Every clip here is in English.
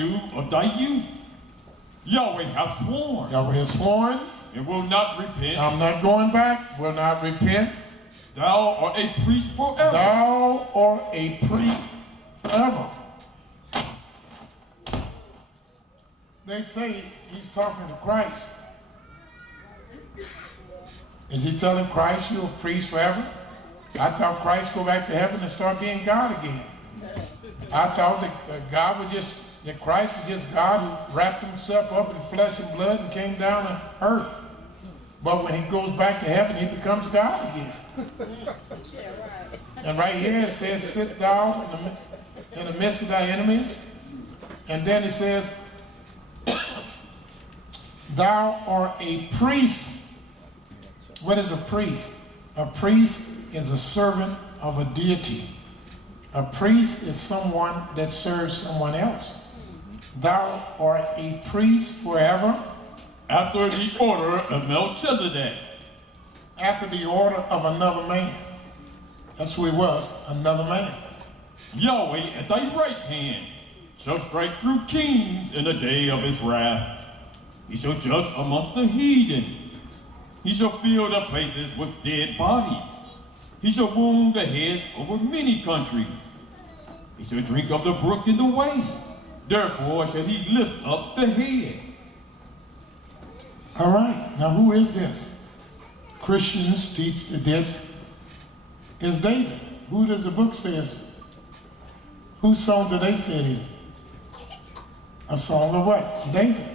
dew of thy youth. Yahweh hath sworn. Yahweh has sworn. And will not repent. I'm not going back. Will not repent. Thou art a priest forever. Thou art a priest forever. They say he's talking to Christ. Is he telling Christ you're a priest forever? I thought Christ go back to heaven and start being God again. I thought that that Christ was just God who wrapped himself up in flesh and blood and came down to earth. But when he goes back to heaven, he becomes God again. And right here it says, sit down in the midst of thy enemies. And then it says, thou art a priest. What is a priest? A priest is a servant of a deity. A priest is someone that serves someone else. Thou art a priest forever. After the order of Melchizedek. After the order of another man. That's who he was, another man. Yahweh at thy right hand shall strike through kings in the day of his wrath. He shall judge amongst the heathen. He shall fill the places with dead bodies. He shall wound the heads over many countries. He shall drink of the brook in the way. Therefore shall he lift up the head. All right, now who is this? Christians teach that this is David. Who does the book says? Whose song do they say it is? A song of what? David.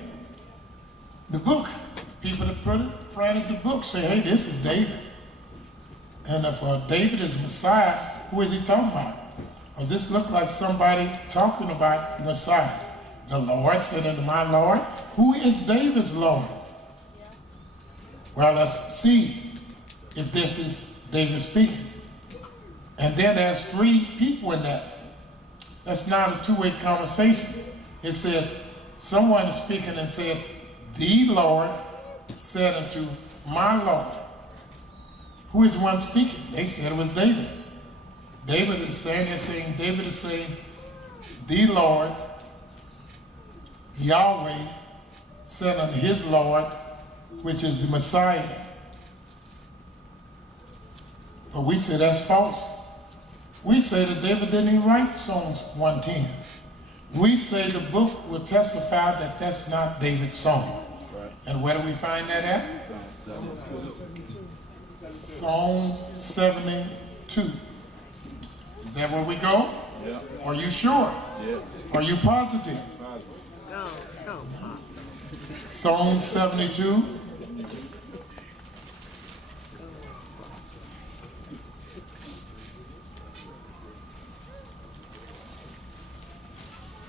The book. People that printed the book say, hey, this is David. And if David is Messiah, who is he talking about? Does this look like somebody talking about Messiah? The Lord said unto my Lord. Who is David's Lord? Well, let's see if this is David speaking. And then there's three people in that. That's not a two-way conversation. It said, someone is speaking and said, the Lord said unto my Lord. Who is the one speaking? They said it was David. David is saying, David is saying, the Lord, Yahweh, said unto his Lord, which is the Messiah. But we say that's false. We say that David didn't even write Psalms 110. We say the book will testify that that's not David's song. Right. And where do we find that at? Psalms 72. Is that where we go? Yeah. Are you sure? Yeah. Are you positive? No. Psalm 72.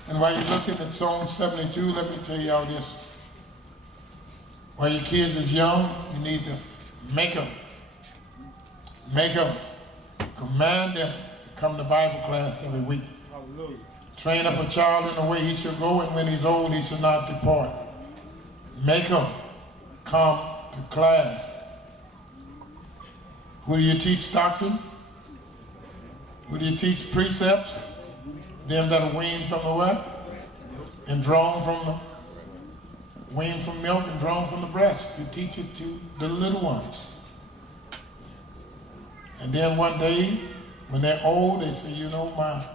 And while you're looking at Psalm 72, let me tell y'all this. While your kids is young, you need to make them. Command them to come to Bible class every week. Hallelujah. Train up a child in the way he should go, and when he's old, he should not depart. Make them come to class. Who do you teach doctrine? Who do you teach precepts? Them that are weaned from the what? And drawn from the, weaned from milk and drawn from the breast. You teach it to the little ones. And then one day, when they're old, they say, you know, my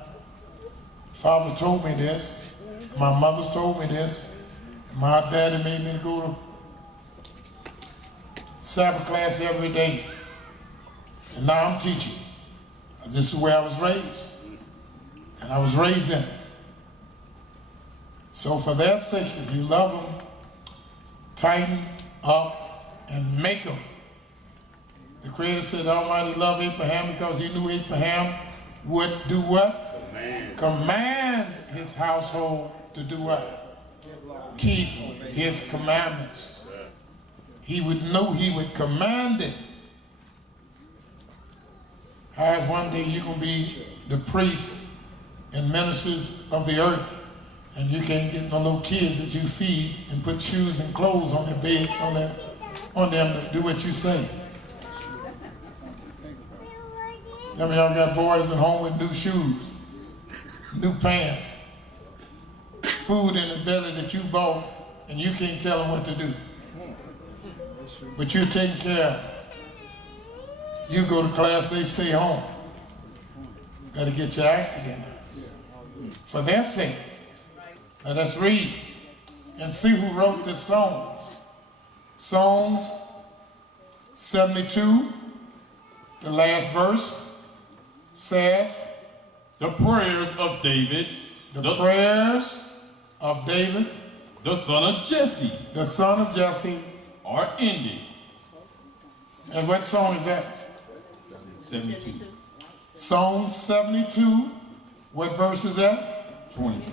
father told me this, my mother's told me this, and my daddy made me go to Sabbath class every day. And now I'm teaching. This is the way I was raised. And I was raised in it. So for their sake, if you love them, tighten up and make them. The Creator said Almighty loved Abraham because he knew Abraham would do what? Command his household to do what? Keep his commandments. He would know he would command it. As one day you're going to be the priest and ministers of the earth, and you can't get no little kids that you feed and put shoes and clothes on their bed, on them to do what you say. Some of y'all got boys at home with new shoes, new pants, food in his belly that you bought, and you can't tell him what to do. But you're taking care of him. You go to class, they stay home. Got to get your act together. For their sake. Let us read and see who wrote the Psalms. Psalms 72, the last verse, says, The prayers of David, the prayers of David, the son of Jesse, are ended. And what song is that? 72. Psalm 72. What verse is that? 20.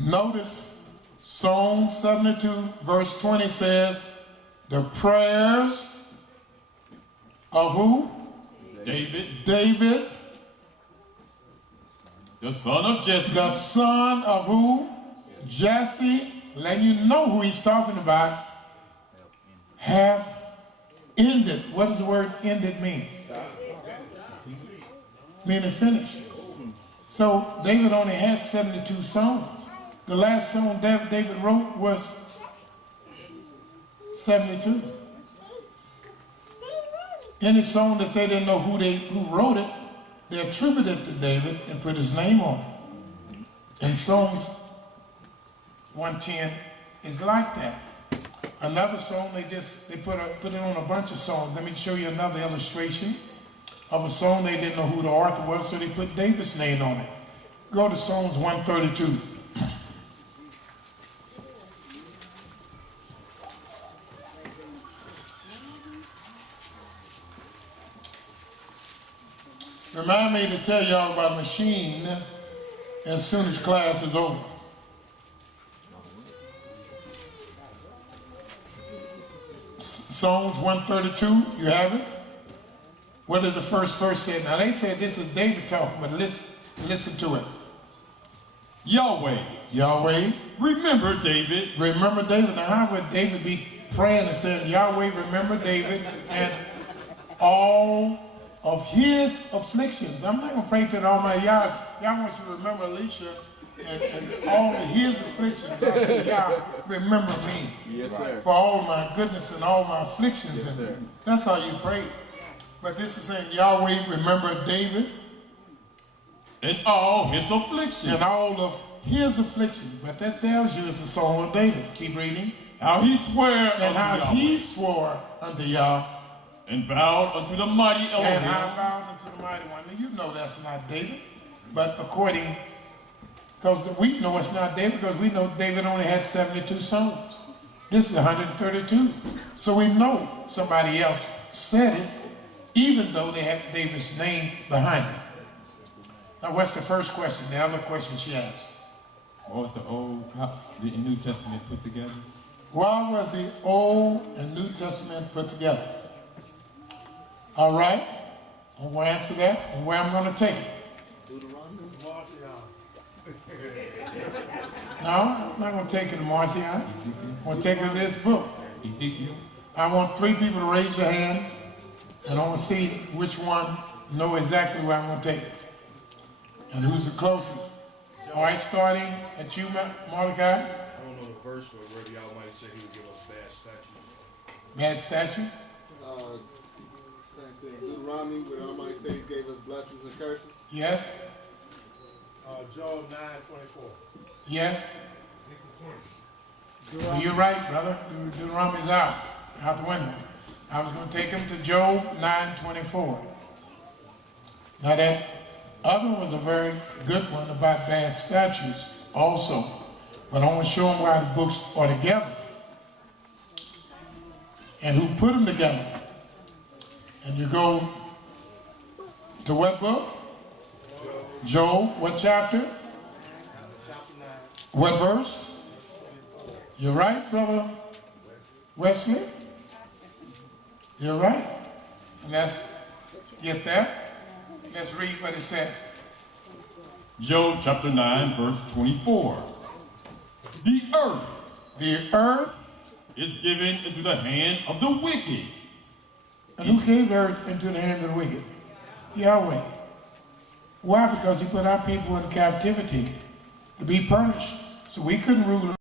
Notice Psalm 72 verse 20 says, the prayers of who? David, the son of Jesse. The son of who? Jesse. Letting you know who he's talking about. Have ended. What does the word ended mean? Meaning finished. So David only had 72 songs. The last song David wrote was 72. Any song that they didn't know who wrote it, they attributed it to David and put his name on it. And Psalms 110 is like that. Another song, they put it on a bunch of songs. Let me show you another illustration of a song they didn't know who the author was, so they put David's name on it. Go to Psalms 132. Remind me to tell y'all about a machine as soon as class is over. Psalms 132, you have it? What does the first verse say? Now they said this is David talking, but listen to it. Yahweh. Remember David. Remember David. Now how would David be praying and saying, Yahweh, remember David and all of his afflictions? I'm not going to pray to the Almighty. Y'all want you to remember Elesha and all of his afflictions. I say, y'all remember me. Yes, sir. For all my goodness and all my afflictions. Yes, sir. That's how you pray. But this is saying, Yahweh, remember David. And all his afflictions. And all of his afflictions. But that tells you it's a song of David. Keep reading. How he swore and how Yahweh. He swore unto Yah. And bowed unto the mighty Elesha. And I bowed unto the mighty one. Now you know that's not David. But because we know it's not David, because we know David only had 72 songs. This is 132. So we know somebody else said it, even though they have David's name behind it. Now what's the first question? The other question she asked. What was the New Testament put together? Why was the Old and New Testament put together? All right, I'm going to answer that and where I'm going to take it. No, I'm not going to take it to Marcion. I'm going to take it to this book. Ezekiel. I want 3 people to raise your hand, and I want to see which one know exactly where I'm going to take it. And who's the closest. All right, starting at you, Mordecai. I don't know the verse, but where the Almighty said he would give us bad statutes. Bad statute? Same thing. Deuteronomy, where the Almighty said he gave us blessings and curses. Yes? Job 9:24. Yes? Well, you're right, brother. Deuteronomy's out the window. I was going to take him to Job 9:24. Now that other one was a very good one about bad statutes also. But I want to show them why the books are together. And who put them together. And you go to what book? Job. What chapter? What verse? You're right, brother Wesley. You're right. And get that? Let's read what it says. Job chapter 9, verse 24. The earth is given into the hand of the wicked. And who gave the earth into the hand of the wicked? Yahweh. Why? Because he put our people in captivity to be punished. So we couldn't rule